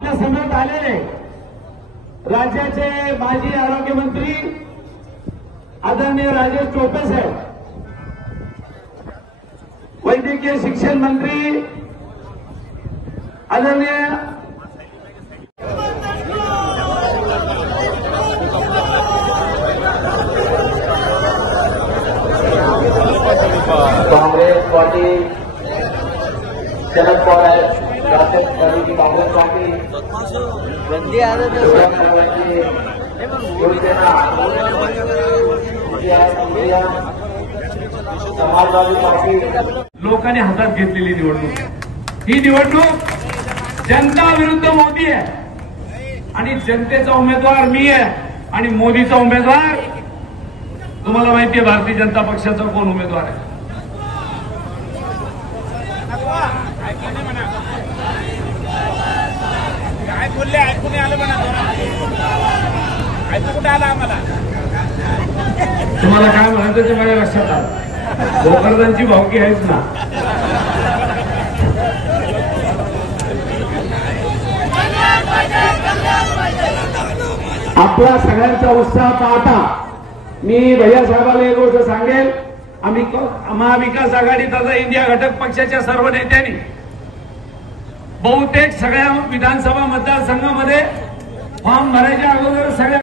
समोर आलेले राज्याचे माजी आरोग्य मंत्री आदरणीय राजेश टोपे साहेब, वैद्यकीय शिक्षण मंत्री आदरणीय कांग्रेस पार्टी शरद पवार राष्ट्रवादी कांग्रेस पार्टी शिवसेना समाजवादी पार्टी लोकांनी हातात घेतलेली निवडणूक, ही निवडणूक जनता विरुद्ध मोदी आहे आणि जनतेचा उमेदवार मी आहे आणि मोदीचा उमेदवार तुम्हाला माहिती आहे भारतीय जनता पक्षाचा कोण उमेदवार आहे. काय बोलले ऐकून आलं म्हणा, ऐकू कुठं आलं आम्हाला. तुम्हाला काय म्हणायचं ते माझ्या लक्षात आलं. भोकरदांची भावकी आहेच ना. आपला सगळ्यांचा उत्साह पाहता मी भैया साहेबांना एक गोष्ट सांगेल, आम्ही महाविकास आघाडी तथा इंडिया घटक पक्षाच्या सर्व नेत्यांनी बहुतेक सगळ्या विधानसभा मतदारसंघामध्ये फॉर्म भरायच्या अगोदर सगळ्या